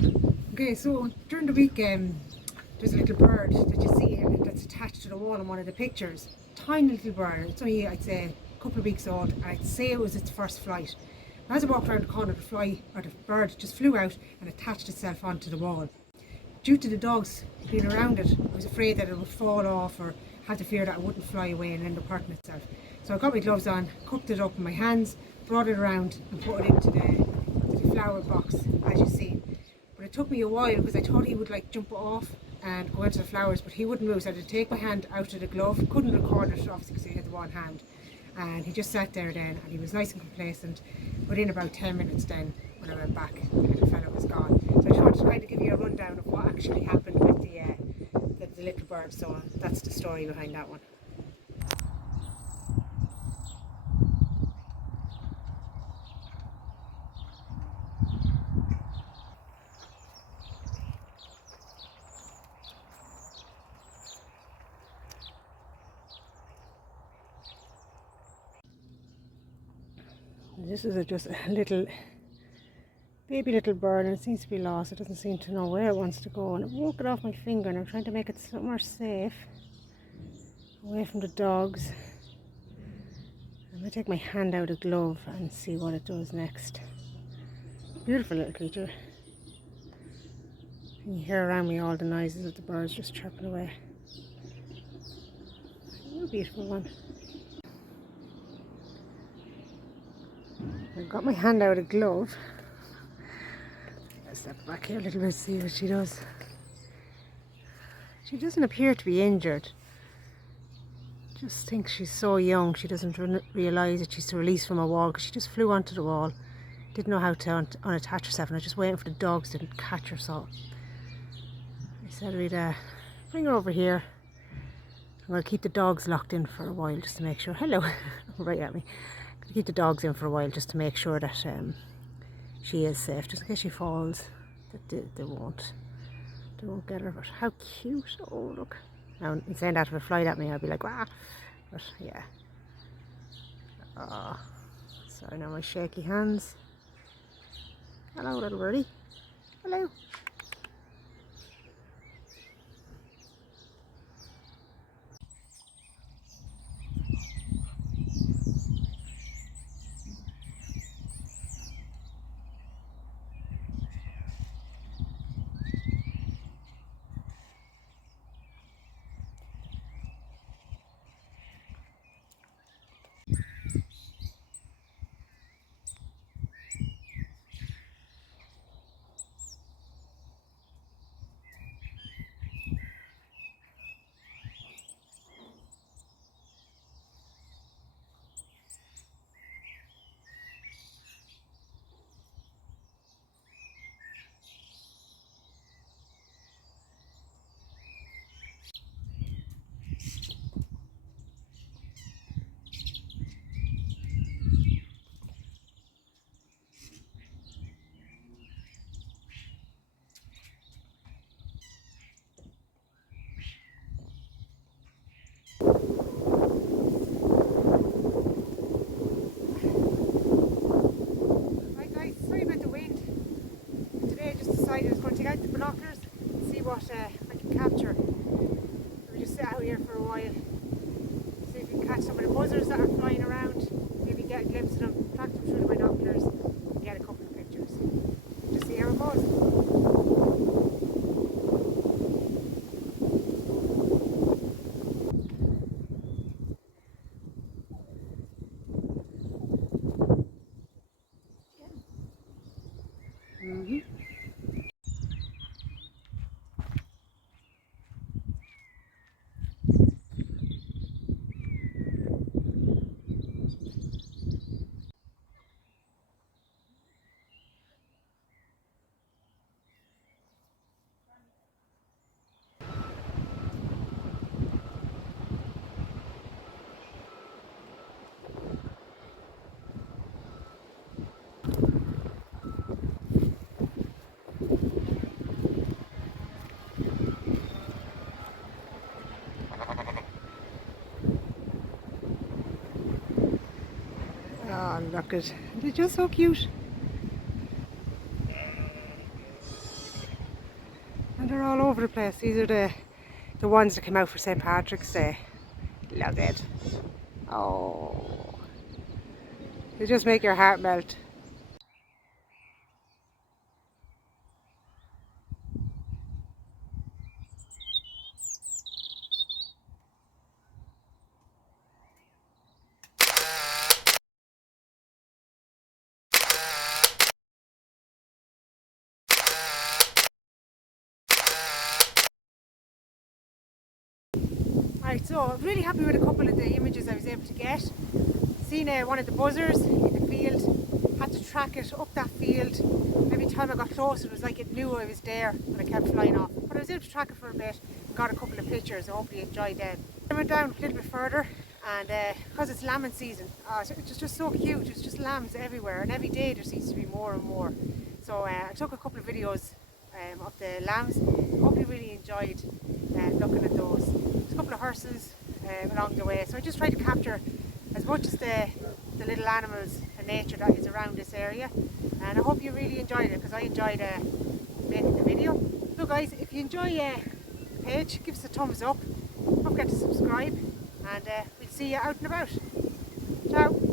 Okay, so during the week, there's a little bird that you see that's attached to the wall in one of the pictures. Tiny little bird. It's only, I'd say, a couple of weeks old, and I'd say it was its first flight. As I walked around the corner, the bird just flew out and attached itself onto the wall. Due to the dogs being around it, I was afraid that it would fall off or had the fear that it wouldn't fly away and end up hurting itself. So I got my gloves on, cooked it up in my hands, brought it around and put it into the flower box, as you see. But it took me a while because I thought he would like jump off and go into the flowers, but he wouldn't move. So I had to take my hand out of the glove, couldn't record it obviously because I had the one hand. And he just sat there then, and he was nice and complacent. Within about 10 minutes then, when I went back, the little fella was gone. So I just wanted to kind of give you a rundown of what actually happened with the little bird. So that's the story behind that one. This is just a little baby little bird, and it seems to be lost. It doesn't seem to know where it wants to go, and it broke it off my finger, and I'm trying to make it somewhere safe away from the dogs. I'm going to take my hand out of the glove and see what it does next. Beautiful little creature. And you hear around me all the noises of the birds just chirping away. A beautiful one. I've got my hand out of glove. Let's step back here a little bit, see what she does. She doesn't appear to be injured. Just thinks she's so young, she doesn't realise that she's released from a wall, because she just flew onto the wall. Didn't know how to unattach herself, and I was just waiting for the dogs to catch her. So I said we'd bring her over here. I'm going to keep the dogs locked in for a while just to make sure. Hello, right at me. I'm going to keep the dogs in for a while just to make sure that she is safe, just in case she falls. That they won't get her. But how cute! Oh look. Now, in saying that, if it flied at me, I'd be like, "Wah!" But yeah. Oh, sorry, now my shaky hands. Hello, little birdie. Hello. Right guys, sorry about the wind. Today I just decided I was going to take out the binoculars and see what I can capture. We'll just sit out here for a while, see if we can catch some of the buzzers that are flying around, maybe get a glimpse of them, track them through the binoculars and get a couple of pictures. Just see how it goes. Oh, look at, they're just so cute. And they're all over the place. These are the ones that came out for St. Patrick's Day. Look at it. Oh, they just make your heart melt. Right, so I'm really happy with a couple of the images I was able to get. Seen one of the buzzers in the field, had to track it up that field. Every time I got close it was like it knew I was there and I kept flying off. But I was able to track it for a bit and got a couple of pictures, so hopefully you enjoyed them. I went down a little bit further and because it's lambing season, it's just so cute. There's just lambs everywhere and every day there seems to be more and more. So I took a couple of videos of the lambs. Hope you really enjoyed looking at those. There's a couple of horses along the way, so I just tried to capture as much as the little animals and nature that is around this area, and I hope you really enjoyed it because I enjoyed making the video. So guys, if you enjoy the page, give us a thumbs up, don't forget to subscribe, and we'll see you out and about. Ciao!